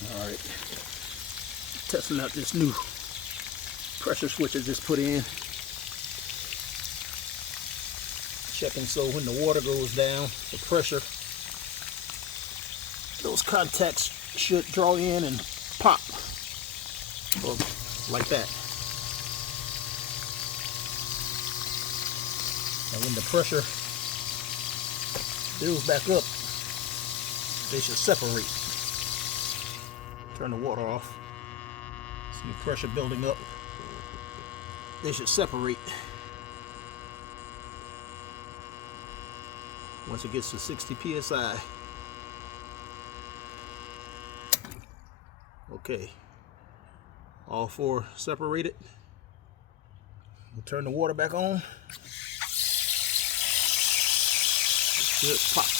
All right, testing out this new pressure switch I just put in. Checking so when the water goes down, the pressure, those contacts should draw in and pop, or like that. And when the pressure builds back up, they should separate. Turn the water off. See the pressure building up. They should separate. Once it gets to 60 psi. Okay. All four separated. We'll turn the water back on. It should pop.